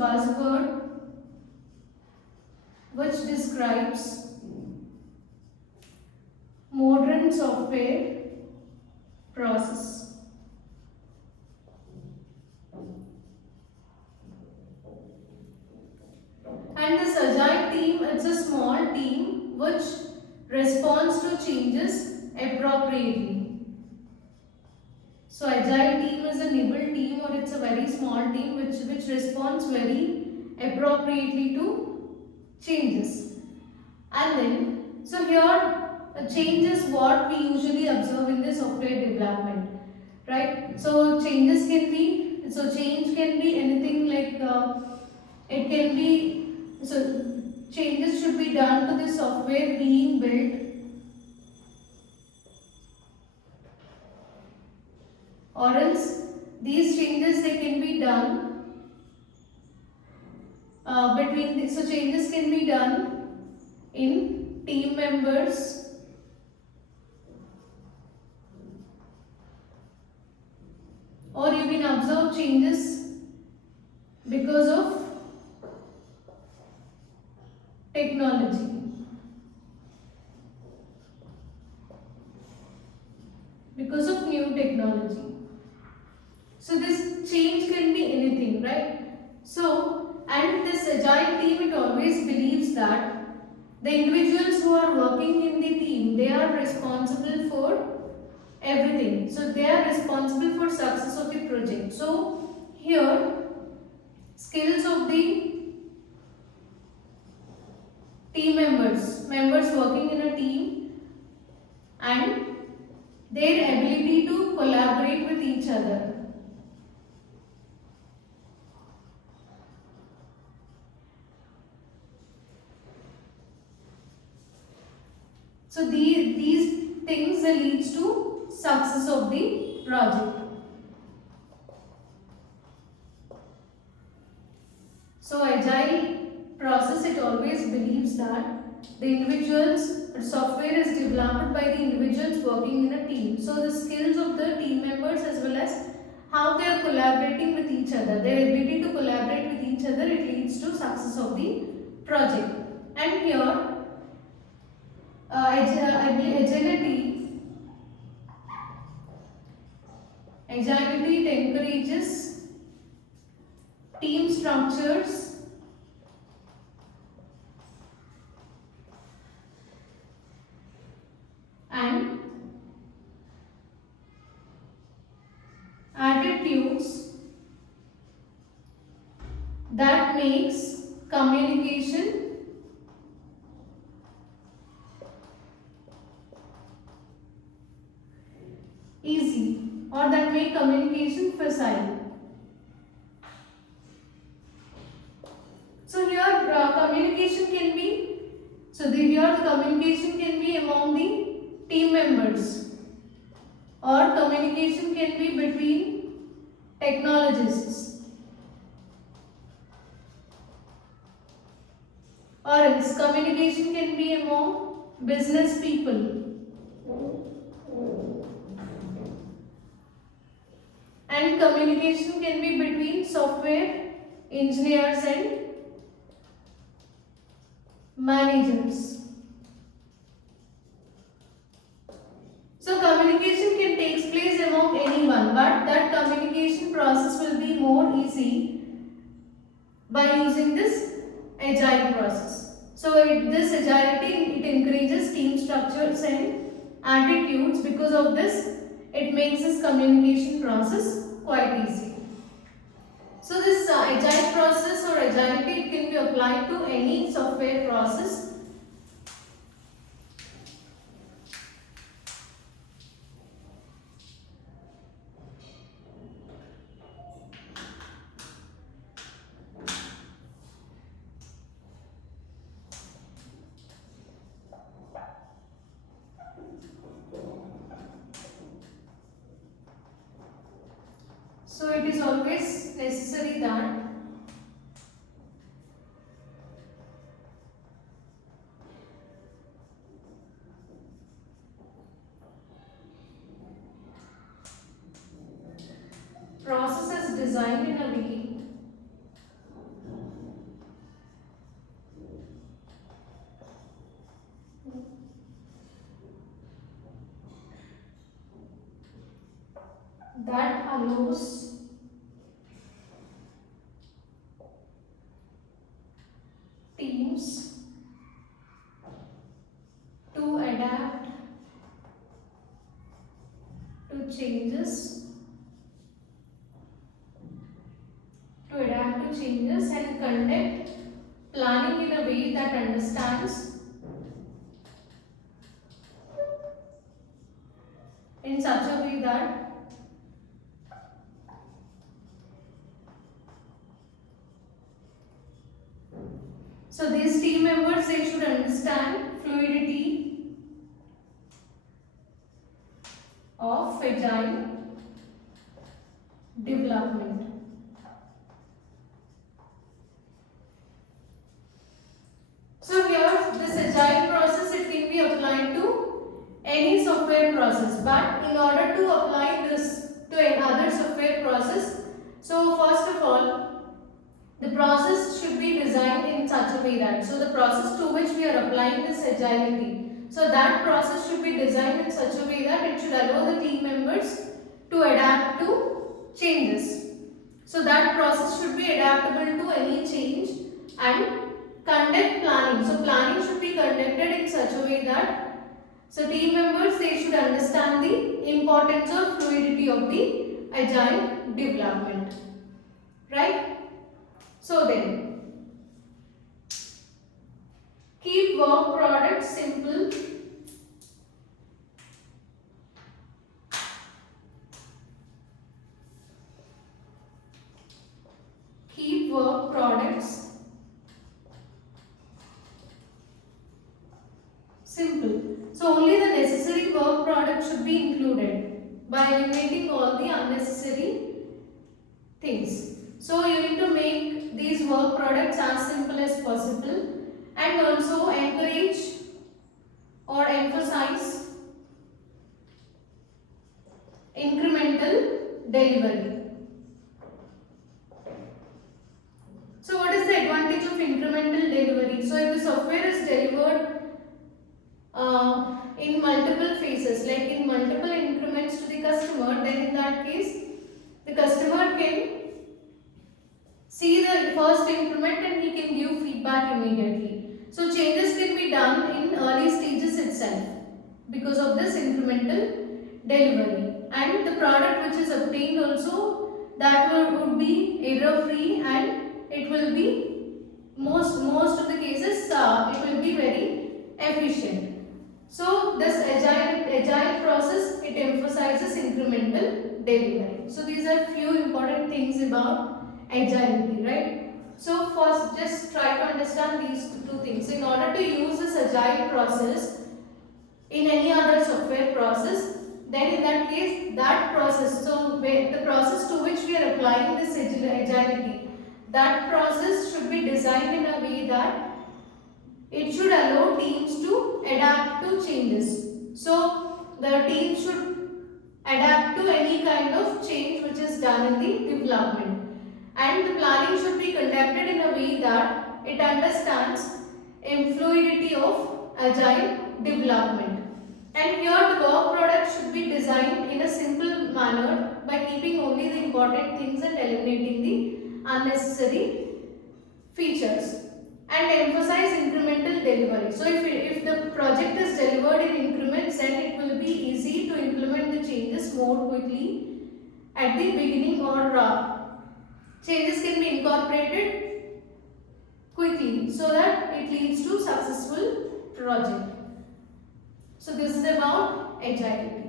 buzzword which describes modern software process. And this agile team, it's a small team which responds to changes appropriately. So agile team is a nimble team, or it's a very small team which responds very appropriately to changes. And then, so here change is what we usually observe in the software development, right? So changes can be, so change can be anything like it can be, so changes should be done to the software being built, or else these changes they can be done between the, so changes can be done in team members, or you can observe changes because of technology. Because of new technology. So this change can be anything, right? So, and this agile team, it always believes that the individuals who are working in the team, they are responsible for everything. So they are responsible for success of the project. So here, skills of the team members working in a team, and their ability to collaborate with each other. So these things leads to success of the project. So agile process, it always believes that the individuals, software is developed by the individuals working in a team. So the skills of the team members as well as how they are collaborating with each other, their ability to collaborate with each other, it leads to success of the project. And here agility it encourages team structures and attitudes that makes communication easy, or that make communication facile. So here communication can be, here the communication can be among the team members, or communication can be between technologists, or else communication can be among business people, and communication can be between software engineers and managers. So communication can take place among anyone, but that communication process will be more easy by using this agile process. So this agility, it encourages team structures and attitudes. Because of this, it makes this communication process quite easy. So this agile process or agility, it can be applied to any software process. So it is always necessary that process is designed in a way that allows teams to adapt to changes, and conduct planning in a way that understands in such a way that so these team members, they should understand fluidity of agile development. So here this agile process, it can be applied to any software process, but in order to apply this to another software process, so first of all the process should be designed in such a way that, so the process to which we are applying this agility, so that process should be designed in such a way that it should allow the team members to adapt to changes. So that process should be adaptable to any change and conduct planning. So planning should be conducted in such a way that, so team members, they should understand the importance of fluidity of the agile development, right? So then, keep work products simple. Keep work products simple. So only the necessary work product should be included by eliminating all the unnecessary things. So you need to make these work products as simple as possible, and also encourage or emphasize incremental delivery. So what is the advantage of incremental delivery? So if the software is delivered in multiple phases, like in multiple increments to the customer, then in that case the customer can see the first increment and he can give feedback immediately. So changes can be done in early stages itself because of this incremental delivery, and the product which is obtained also, that would be error free, and it will be most of the cases it will be very efficient. So this agile process, it emphasizes incremental delivery. So these are few important things about agility, right? So first, just try to understand these two things. In order to use this agile process in any other software process, then in that case, that process, so the process to which we are applying this agility, that process should be designed in a way that it should allow teams to adapt to changes. So the team should adapt to any kind of change which is done in the development, and the planning should be conducted in a way that it understands fluidity of agile development. And here the work product should be designed in a simple manner by keeping only the important things and eliminating the unnecessary features, and emphasize incremental delivery. So if the project is delivered in increments, then it will be easy to implement the changes more quickly at the beginning, or changes can be incorporated quickly so that it leads to successful project. So this is about agility.